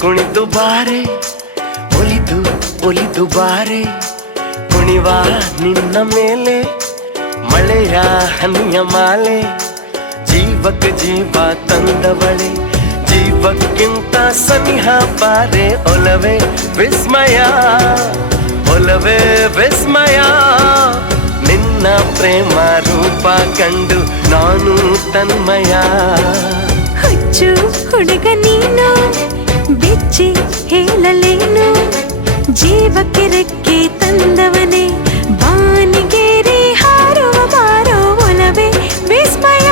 ಕುಣಿದು ಬಾರೆ ಒಲಿದು ಒಲಿದು ಬಾರೆ ಕುಣಿವ ನಿನ್ನ ಮೇಲೆ ಮಳೆಯ ಹನಿಯ ಮಾಲೆ ಜೀವಕ್ಕೆ ಜೀವ ತಂದವಳೆ ಜೀವಕ್ಕಿಂತ ಸನಿಹ ಬಾರೆ ಒಲವೇ ವಿಸ್ಮಯ ಒಲವೇ ವಿಸ್ಮಯ ನಿನ್ನ ಪ್ರೇಮ ರೂಪ ಕಂಡು ನಾನು ತನ್ಮಯ ಹುಚ್ಚು ಹುಡುಗ ನೀನು ಬೆಚ್ಚಿ ಹೇಳಲೇನು ಜೀವಕ್ಕೆ ರೆಕ್ಕೆ ತಂದವನೇ ಬಾನಿಗೇರಿ ಹಾರುವ ಬಾರೋ ಒಲವೇ ವಿಸ್ಮಯ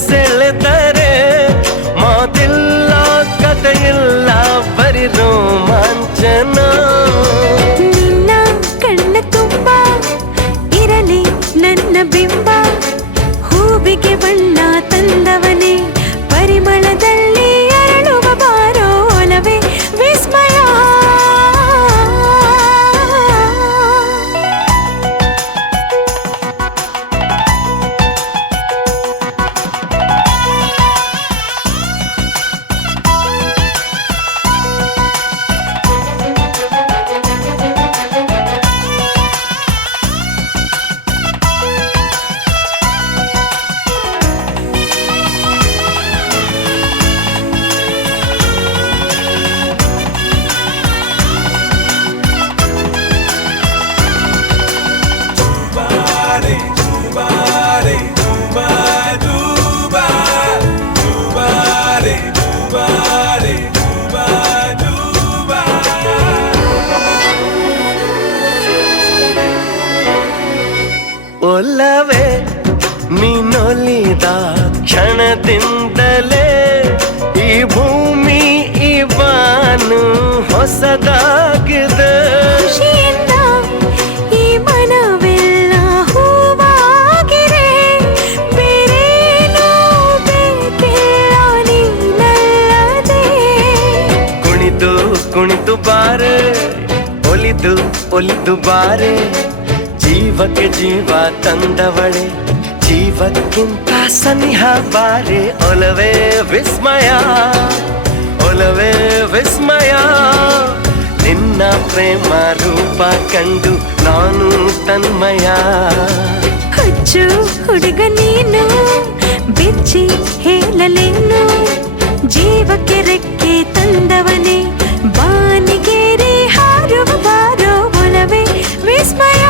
ಸೆಳೆದರೆ ಮಾತಿಲ್ಲ ಕಥೆಯಿಲ್ಲ ಬರಿ ರೋಮಾಂಚನ ನಿನ್ನ ಕಣ್ಣ ತುಂಬ ಇರಲಿ ನನ್ನ ಬಿಂಬ ಹೂವಿಗೆ ಬಣ್ಣ ತಂದವನೇ ಪರಿಮಳದಲ್ಲಿ ಅರಳುವ ಬಾರೋ ಒಲವೇ ವಿಸ್ಮಯ ಒಲವೇ ನೀನೊಲಿದ ಕ್ಷಣದಿಂದಲೇ ಈ ಭೂಮಿ ಈ ಬಾನು ಹೊಸದಾಗಿದೆ ಖುಷಿಯಿಂದ ಈ ಮನವೆಲ್ಲ ಹೂವಾಗಿದೆ ಬೇರೇನೂ ಬೇಕಿಲ್ಲ ನೀನಲ್ಲದೆ ಕುಣಿದು ಕುಣಿದು ಬಾರೆ ಒಲಿದು ಒಲಿದು ಬಾರೆ ಜೀವಕ್ಕೆ ಜೀವ ತಂದವಳೆ ಜೀವಕ್ಕಿಂತ ಸನಿಹ ಬಾರೆ ಒಲವೇ ವಿಸ್ಮಯ ಒಲವೇ ವಿಸ್ಮಯ ನಿನ್ನ ಪ್ರೇಮ ರೂಪ ಕಂಡು ನಾನು ತನ್ಮಯ ಹುಚ್ಚು ಹುಡುಗ ನೀನು ಬೆಚ್ಚಿ ಹೇಳಲೇನು ಜೀವಕ್ಕೆ ರೆಕ್ಕೆ ತಂದವನೇ ಬಾನಿಗೇರಿ ಹಾರುವ ಬಾರೋ ಒಲವೇ ವಿಸ್ಮಯ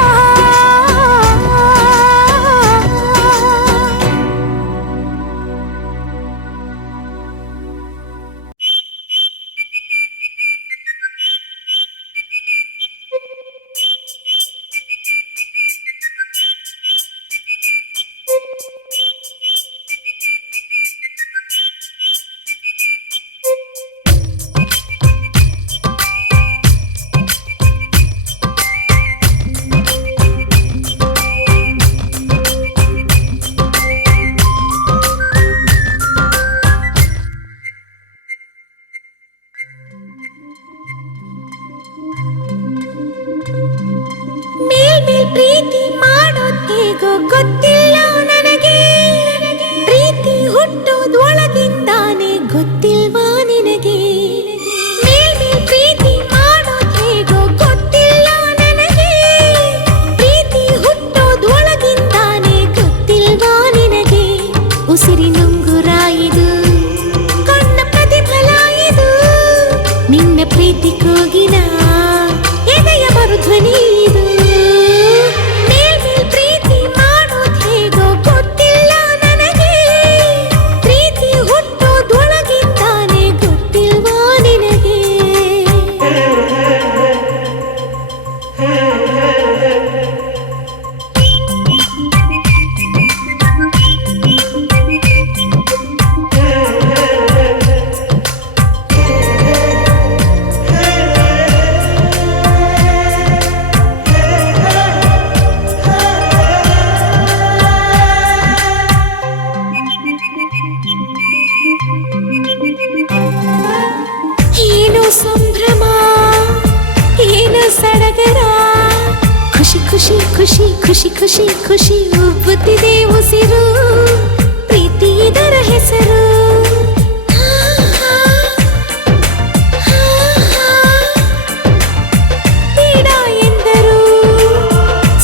ಪ್ರೀತಿ ಮಾಡೋದ್ ಹೇಗೋ ಗೊತ್ತಿಲ್ಲ ನನಗೆ, ಪ್ರೀತಿ ಹುಟ್ಟೋದ್ ಒಳಗಿಂದಾನೆ ಗೊತ್ತಿಲ್ವಾ ನಿನಗೆ? ಮೇಲ್ಮೇಲ್ ಪ್ರೀತಿ ಮಾಡೋದ್ ಹೇಗೋ ಗೊತ್ತಿಲ್ಲ ನನಗೆ, ಪ್ರೀತಿ ಹುಟ್ಟೋದ್ ಒಳಗಿಂದಾನೆ ಗೊತ್ತಿಲ್ವಾ ನಿನಗೆ? ಉಸಿರಿನುಂಗುರ ಇದು, ಕಣ್ಣ ಪ್ರತಿಫಲ ಇದು, ನಿನ್ನ ಪ್ರೀತಿ ಕೂಗಿನ ಎದೆಯ ಮರುಧ್ವನಿ ಇದು. ಮೇಲ್ಮೇಲ್ ಪ್ರೀತಿ ಮಾಡೋದ್ ಹೇಗೋ ಗೊತ್ತಿಲ್ಲ ನನಗೆ, ಪ್ರೀತಿ ಹುಟ್ಟೋದ್ ಒಳಗಿಂದಾನೆ ಗೊತ್ತಿಲ್ವಾ ನಿನಗೆ? ಏನೋ ಸಂಭ್ರಮ, ಏನೋ ಸಡಗರ, ಖುಷಿ ಖುಷಿ ಖುಷಿ ಖುಷಿ ಖುಷಿ ಖುಷಿ ಉಬ್ಬುತ್ತಿದೆ ಉಸಿರು, ಪ್ರೀತಿ ಇದರ ಹೆಸರು. ಬೇಡ ಎಂದರು,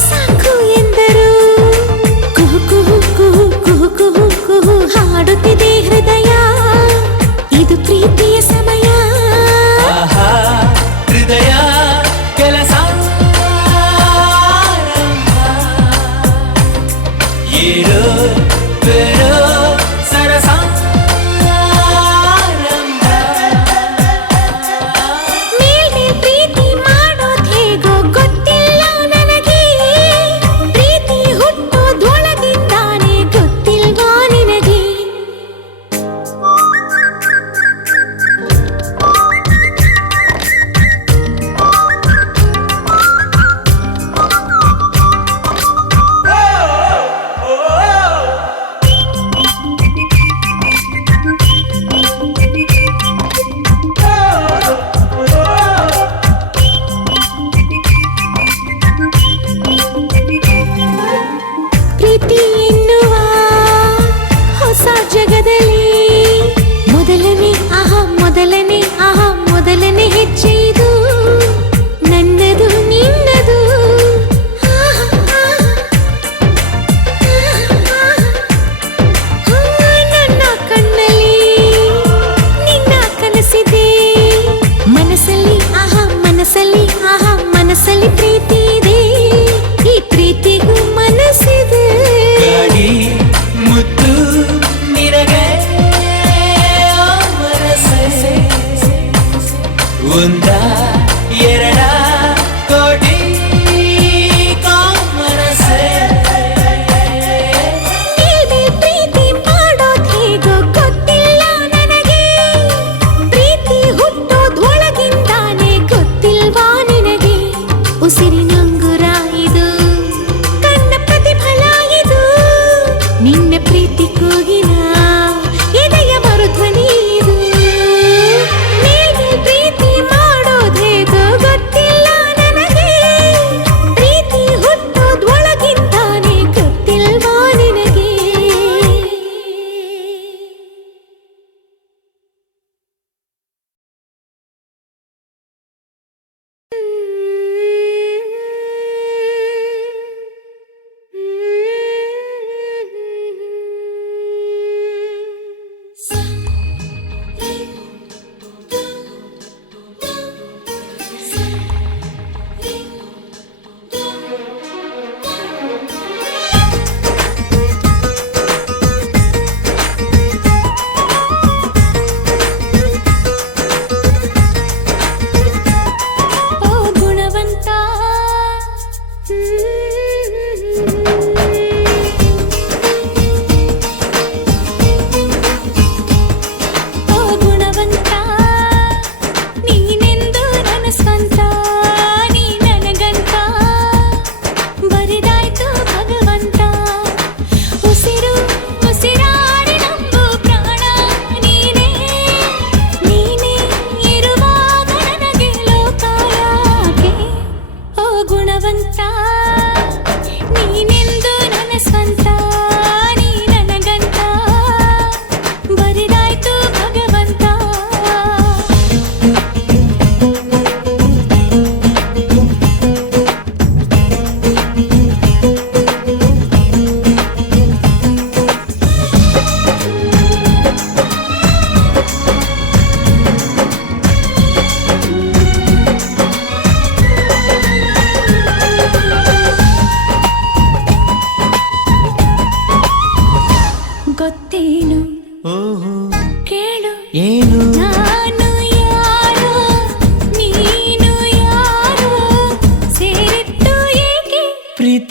ಸಾಕು ಎಂದರು, ಕುಹು ಕುಹು ಕುಹು ಕುಹು ಕುಹು ಕುಹು ಹಾಡುತ್ತಿದೆ ಹೃದಯ, ಇದು ಪ್ರೀತಿಯ ಸಮಯ. ಹೃದಯ ಕೆಲಸ ಏರೋ ಬೇರೋ ಸರಸ ಮೇಲ್ಮೇಲ್ ಪ್ರೀತಿ ಮಾಡೋದ್ ಹೇಗೋ ಗೊತ್ತಿಲ್ಲ ನನಗೆ, ಪ್ರೀತಿ ಹುಟ್ಟೋದ್ ಒಳಗಿಂದಾನೆ ಗೊತ್ತಿಲ್ವಾ ನಿನಗೆ? ಪ್ರೀತಿ ಎನ್ನುವ ಹೊಸ ಜಗದಲ್ಲಿ ಮೊದಲನೇ ಮೊದಲನೇ ಹೆಜ್ಜೆ ಇದು, ನನ್ನದು ನಿನ್ನದು. ನನ್ನ ಕಣ್ಣಲ್ಲಿ ನಿನ್ನ ಕನಸಿದೆ, ಮನಸ್ಸಲ್ಲಿ ಮನಸ್ಸಲ್ಲಿ ಪ್ರೀತಿ ಇದೆ, ಈ ಪ್ರೀತಿಗೂ ಮನಸ್ಸಿದೆ. ಗಾಡಿ ಮುತ್ತು ನಿನಗೆ ಮನಸ್ಸೆ ಒಂದ ಎರಡ ಕೋಟಿ ಕಾಮನಸೆ. ಮೇಲ್ಮೇಲ್ ಪ್ರೀತಿ ಮಾಡೋದ್ ಹೇಗೋ ಗೊತ್ತಿಲ್ಲ ನನಗೆ, ಪ್ರೀತಿ ಹುಟ್ಟೋದ್ ಒಳಗಿಂದಾನೆ ಗೊತ್ತಿಲ್ವಾ ನಿನಗೆ? ಉಸಿರಿನುಂಗುರ ಇದು, ಕಣ್ಣ ಪ್ರತಿಫಲ ಇದು, ನಿನ್ನ ಪ್ರೀತಿ ಕೂಗಿನ ಎದೆಯ ಮರುಧ್ವನಿ ಇದು. ಮೇಲ್ಮೇಲ್ ಪ್ರೀತಿ ಮಾಡೋದ್ ಹೇಗೋ ಗೊತ್ತಿಲ್ಲ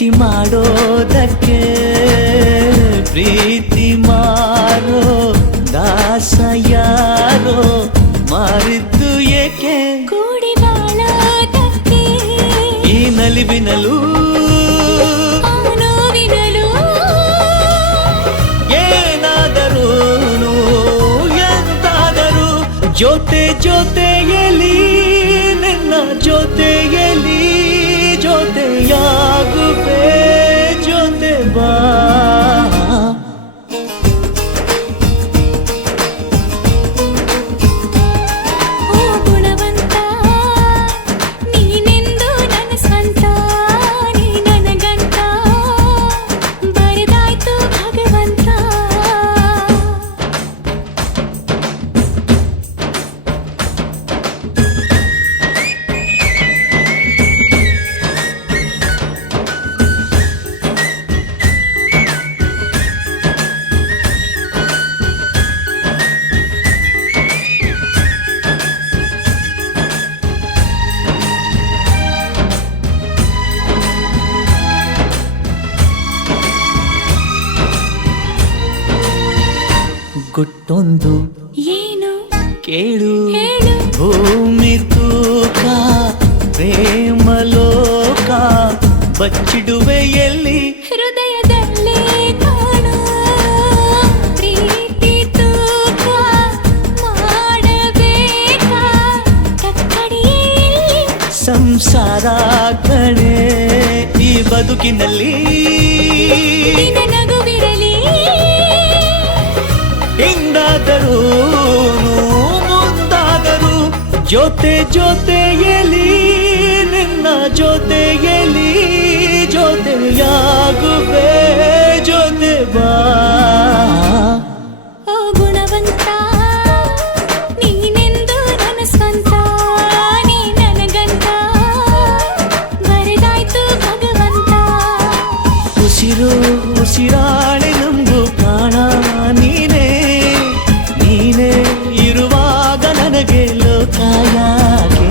ಪ್ರೀತಿ ಮಾಡೋದಕ್ಕೆ ಪ್ರೀತಿ ಮಾರೋ ದಾಸ ಯಾರೋ ಮಾರಿದ್ದು ಏಕೆ ಕೂಡಿ ಬಾಳೋದಕ್ಕೆ ಈ ನಲಿವಿನಲು ಆ ನೋವಿನಲು ಏನಾದರೂನು ಎಂತಾದರೂ ಜೊತೆ ಜೊತೆಯಲಿ ನಿನ್ನ ಜೊತೆಯಲಿ ಜೊತೆಯಾಗುವೆ ಜೊತೆ ಬಾ ಓ ಗುಣವಂತ ನೀನೆಂದು ನನ್ನ ಸ್ವಂತ ನೀ ನನಗಂತ ಬರೆದಾಯ್ತು ಭಗವಂತ ಗುಟ್ಟೊಂದು ಏನು ಕೇಳು ಹೇಳು ಭೂಮಿ ತೂಕ ಪ್ರೇಮಲೋಕ ಬಚ್ಚಿಡುವೆ ಎಲ್ಲಿ ಹೃದಯದಲ್ಲೇ ಕಾಣೋ ಪ್ರೀತಿ ತೂಕ ಮಾಡಬೇಕಾ ಕಕ್ಕಡಿಯಲ್ಲಿ ಸಂಸಾರ ಕಣೆ ಈ ಬದುಕಿನಲ್ಲಿ ದಿನ ನಗುವಿರಲಿ ಹಿಂದಾದರೂ ಮುಂದಾದರೂ ಜೊತೆ ಜೊತೆಯಲಿ ನಿನ್ನ ಜೊತೆಯಲಿ ಜೊತೆಯಾಗುವೆ ಜೊತೆ ಬಾ ಓ ಗುಣವಂತ ನೀನೆಂದು ನನ್ನ ಸ್ವಂತ ನೀ ನನಗಂತ ಬರೆದಾಯ್ತು ಭಗವಂತ ಉಸಿರು ಉಸಿರಾಣೆ ನಂಬು ಪ್ರಾಣ ನೀನೇ ನೀನೇ ಇರುವಾಗ ನನಗೆ ಲೋಕ ಯಾಕೆ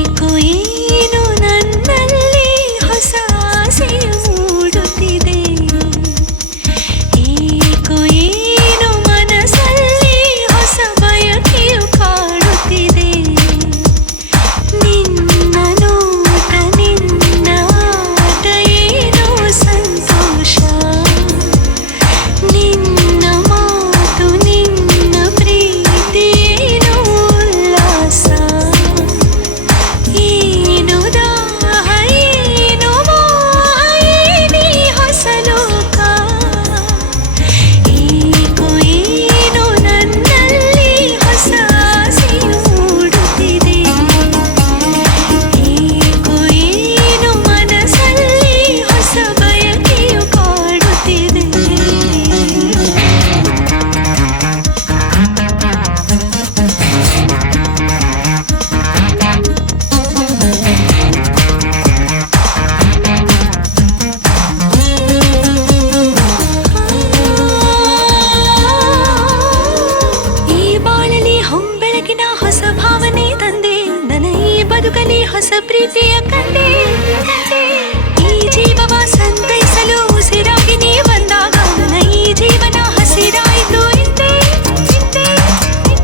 ಏಕೋ ಏನು ನನ್ನಲ್ಲಿ ಹೊಸ ಆಸೆಯು ಮೂಡುತ್ತಿದೆ ಏಕೋ ಏನು ಮನಸ್ಸಲ್ಲಿ ಹೊಸ ಬಯಕೆಯು ಕಾಡುತ್ತಿದೆ ನಿನ್ನ ನೋಟ ನಿನ್ನ ಆಟ ಏನೋ ಸಂತೋಷ ನಿನ್ನ ಮಾತು ನಿನ್ನ ಪ್ರೀತಿ ಏನೋ ಉಲ್ಲಾಸ ಏನು ದಾಹ ಏನು ಮೋಹ ಏನೇ ಹೊಸ ಲೋಕ ಏಕೋ ಏನು ನನ್ನಲ್ಲಿ ಹೊಸ ಆಸೆಯು ಮೂಡುತ್ತಿದೆ ಏಕೋ ಏನು ಮನಸ್ಸಲ್ಲಿ ಹೊಸ ಬಯಕೆಯು ಕಾಡುತ್ತಿದೆ ಈ ಬಾಳಲಿ ಹೊಂಬೆಳಗಿನ ಹೊಸ ಭಾವನೆ ತಂದೆ ನನ್ನ ಈ ಬದುಕಲಿ ಹೊಸ ಪ್ರೀತಿಯ ಕಂಡೆ ಈ ಜೀವವ ಸಂತೈಸಲು ಉಸಿರಾಗಿ ನೀ ಬಂದಾಗ ನನ್ನ ಈ ಜೀವನ ಹಸಿರಾಯಿತು ಇಂತೆ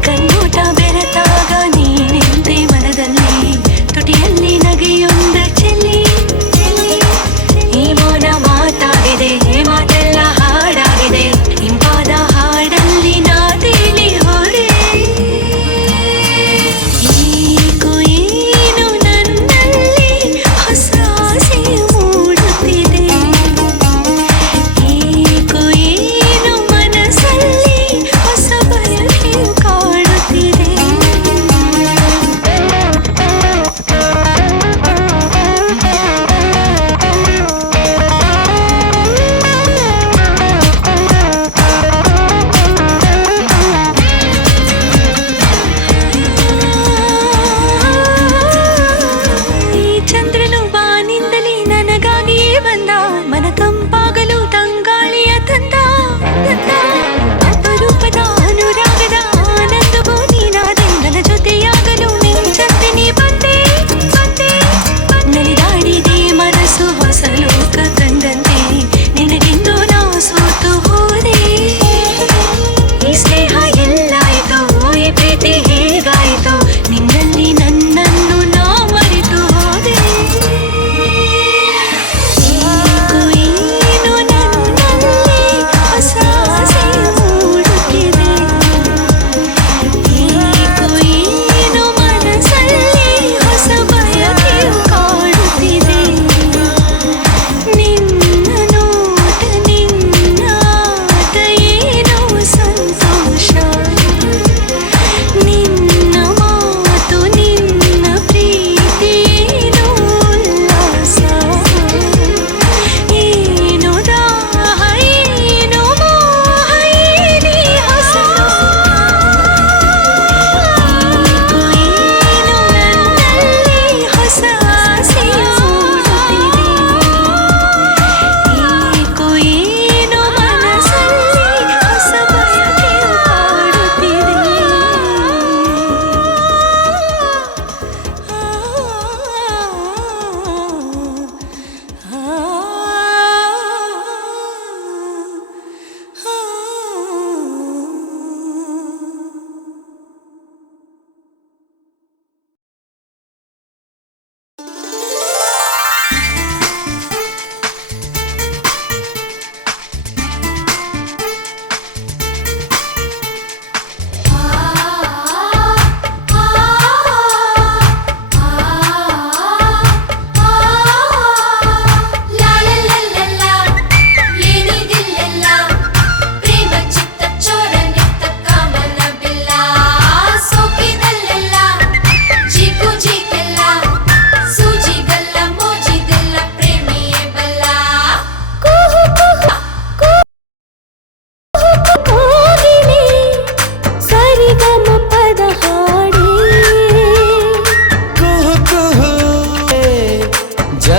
ಕಣ್ಣೋಟ ಬೆರೆತಾಗ ನೀ ನಿಂತೆ ಮನದಲ್ಲಿ ತುಟಿಯಲ್ಲಿ ನಗೆಯೊಂದ ಚೆಲ್ಲಿ ಈ ಮೌನ ಮಾತಾಗಿದೆ ಮಾತೆಲ್ಲ ಹಾಡಾಗಿದೆ ಇಂಪಾದ ಹಾಡಲ್ಲಿ ನಾ ತೇಲಿ ಹೊರೆ ಏಕೋ ಏನು ನನ್ನಲ್ಲಿ ಹೊಸ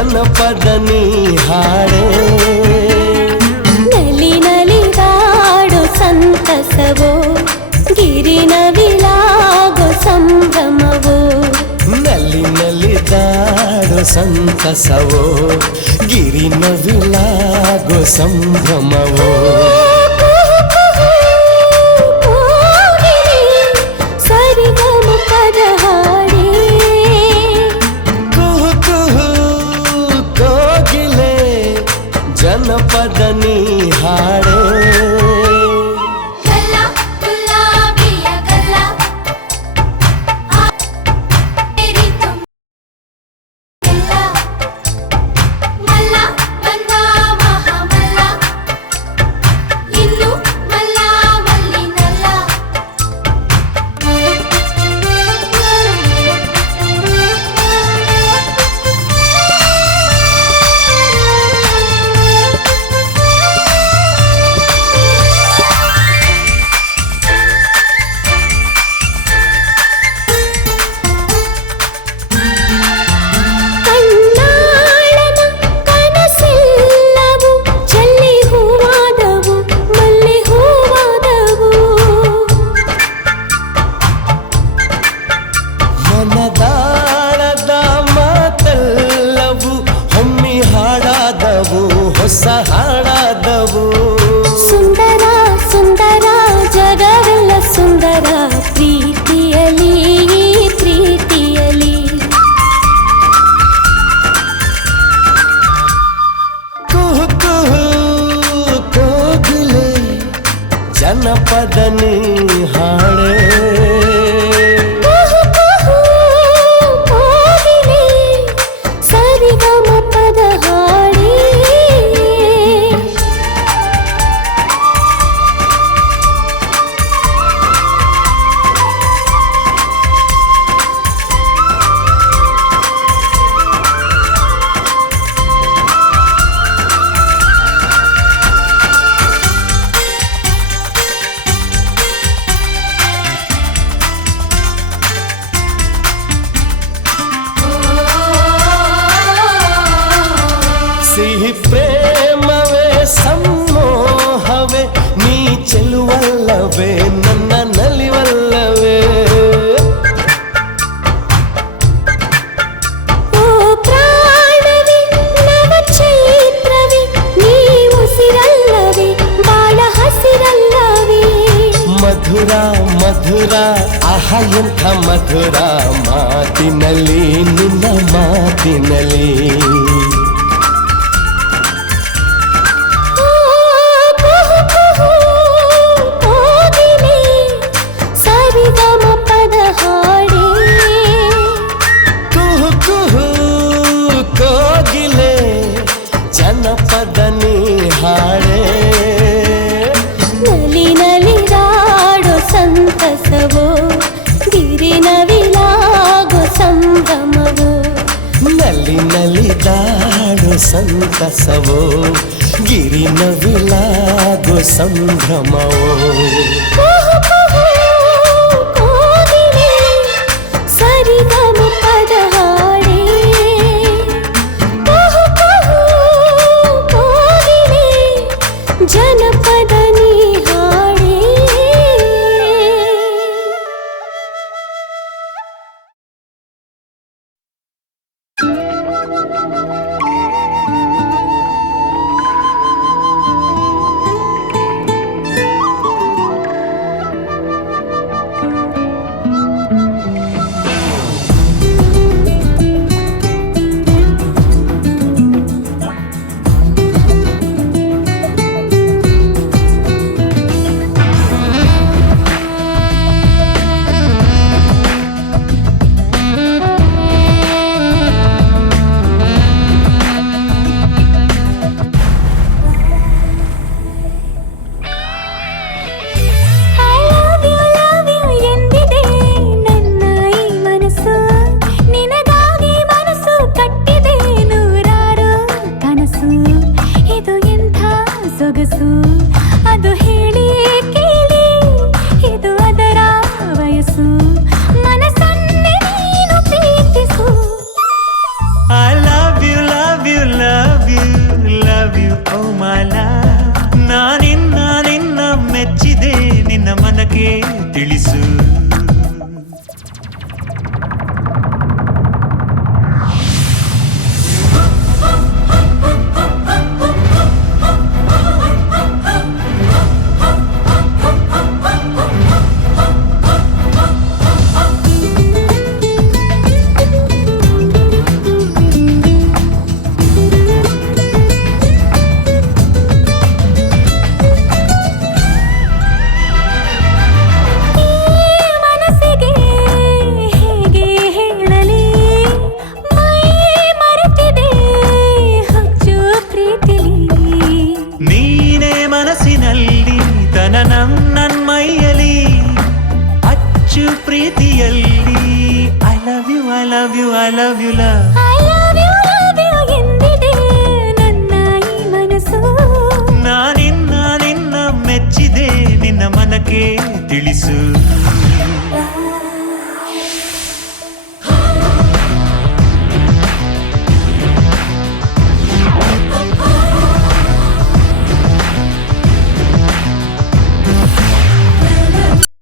ಜನಪದ ನೀ ಹಾಡೆ ನಲಿ ನಲಿದಾಡೋ ಸಂತಸವೋ ಗಿರಿನವಿಲಾಗೋ ಸಂಭ್ರಮವೋ ನಲಿ ನಲಿದಾಡೋ ಸಂತಸವೋ ಗಿರಿನವಿಲಾಗೋ ಸಂಭ್ರಮವೋ ಸರಿಗಮ ಪದ ಹಾಡೇ ಕುಹು ಕುಹು ಕೋಗಿಲೆ ಜನಪದ ನೀ ಹಾಡೆ ಮನದಾಳದ ಮಾತೆಲ್ಲವು ಹೊಮ್ಮಿ ಹಾಡಾದವು ಹೊಸ ಹಾಡಾದವು ಸುಂದರ ಸುಂದರ ಜಗವೆಲ್ಲ ಸುಂದರ ಪ್ರೀತಿಯಲಿ ಪ್ರೀತಿಯಲಿ ಕುಹು ಕುಹು ಕೋಗಿಲೆ ಜನಪದ ನೀ ಹಾಡೆ ಸರಿಗಮ ಪದ ಹಾಡೇ ಸಿಹಿ ಪ್ರೇಮವೇ ಸಮ್ಮೋಹವೇ ನೀ ಚೆಲುವಲ್ಲವೇ ನನ್ನ ನಲಿವಲ್ಲವೇ ಓ ಪ್ರಾಣವೇ ನವ ಚೈತ್ರವೇ ನೀ ಉಸಿರಲ್ಲವೇ ಬಾಳ ಹಸಿರಲ್ಲವೇ ಮಧುರ ಮಧುರ ಆಹ ಎಂಥ ಮಧುರ ಮಾತಿನಲ್ಲಿ ನಿನ್ನ ಮಾತಿನಲ್ಲಿ ಸರಿಗಮ ಪದ ಹಾಡೇ ಕುಹು ಕುಹು ಕೋಗಿಲೆ ಜನಪದ ನೀ ಹಾಡೆ ನಲಿ ನಲಿದಾಡೋ ಸಂತಸವೋ ಗಿರಿನವಿಲಾಗೋ ಸಂಭ್ರಮವೋ ನಲಿ ನಲಿದಾಡು ಸಂತಸವೋ ಗಿರಿನವಿಲಾಗೋ ಸಂಭ್ರಮವೋ ಕುಹು ಕುಹು ಕೋಗಿಲೆ ಸರಿಗಮ ಪದ ಹಾಡೇ ಕುಹು ಕುಹು ಕೋಗಿಲೆ ಜನಪದ ನೀ ಹಾಡೇ ಓ ಮಾಲ ನಿನ್ನ ಮೆಚ್ಚಿದೆ ನಿನ್ನ ಮನಕ್ಕೆ ತಿಳಿಸು ಮನಸ್ಸಿನಲ್ಲಿ ತನ ನನ್ ಮೈಯಲಿ ಅಚ್ಚು ಪ್ರೀತಿಯಲ್ಲಿ I love you I love you I love you love ಎಂದಿದೆ ನನ್ನ ಈ ಮನಸ್ಸು ನಿನ್ನ ಮೆಚ್ಚಿದೆ ನಿನ್ನ ಮನಕ್ಕೆ ತಿಳಿಸು